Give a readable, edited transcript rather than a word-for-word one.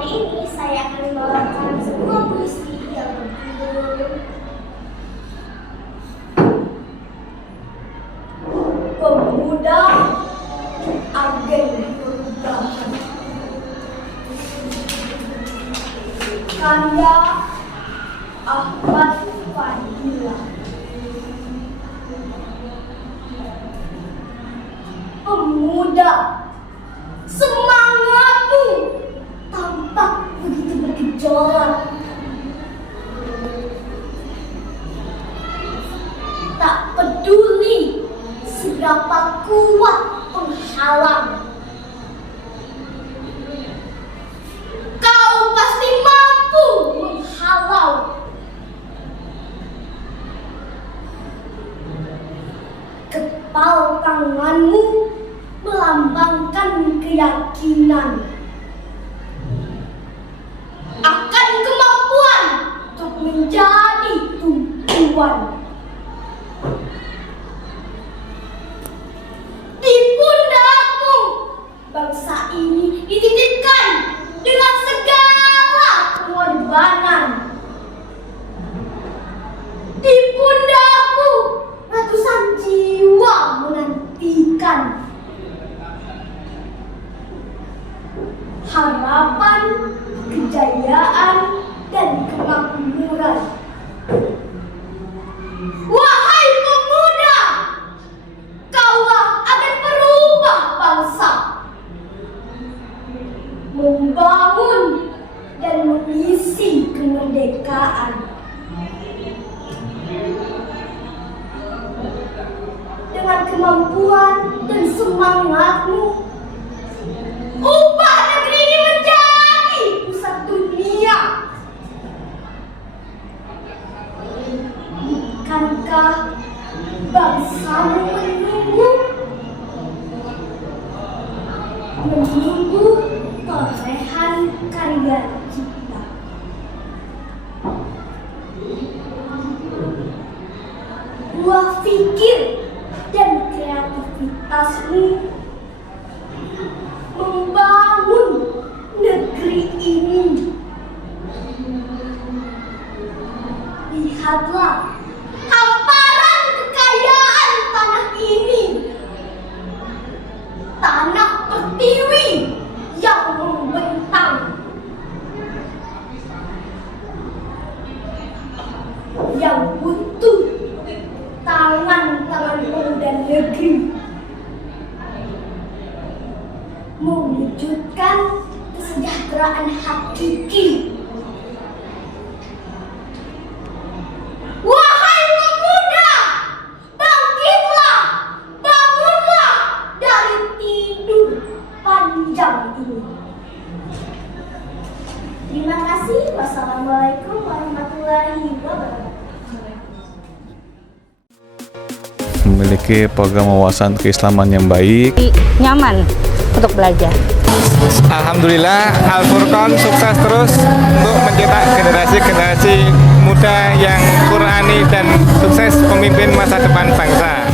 Kali ini saya akan membawakan sebuah puisi yang berjudul Pemuda Agen Perubahan, karya Ahmad Fadilah. Pemuda, semangatmu tampak begitu bergejolak. Tak peduli seberapa kuat penghalang, kau pasti mampu menghalau. Kepal tanganmu melambangkan keyakinan akan kemampuan untuk menjadi tumpuan. Di pundakmu bangsa ini dititipkan dengan segala pengorbanan. Di pundakmu ratusan jiwa menantikan harapan, kejayaan, dan kemakmuran. Wahai pemuda, kaulah agen perubah bangsa, membangun dan mengisi kemerdekaan. Dengan kemampuan dan semangatmu, ubah negeri ini menjadi pusat dunia. Bukankah bangsamu menunggu torehan karya kita? Buah pikir dan kreativitasmu membangun negeri ini. Lihatlah hamparan kekayaan tanah ini, tanah pertiwi yang membentang, yang butuh tangan-tangan pemuda negeri mewujudkan kesejahteraan hakiki. Wahai pemuda, bangkitlah, bangunlah dari tidur panjang ini. Terima kasih. Wassalamualaikum warahmatullahi wabarakatuh. Memiliki program wawasan keislaman yang baik, nyaman untuk belajar. Alhamdulillah, Al-Furqan sukses terus untuk mencetak generasi-generasi muda yang Qurani dan sukses pemimpin masa depan bangsa.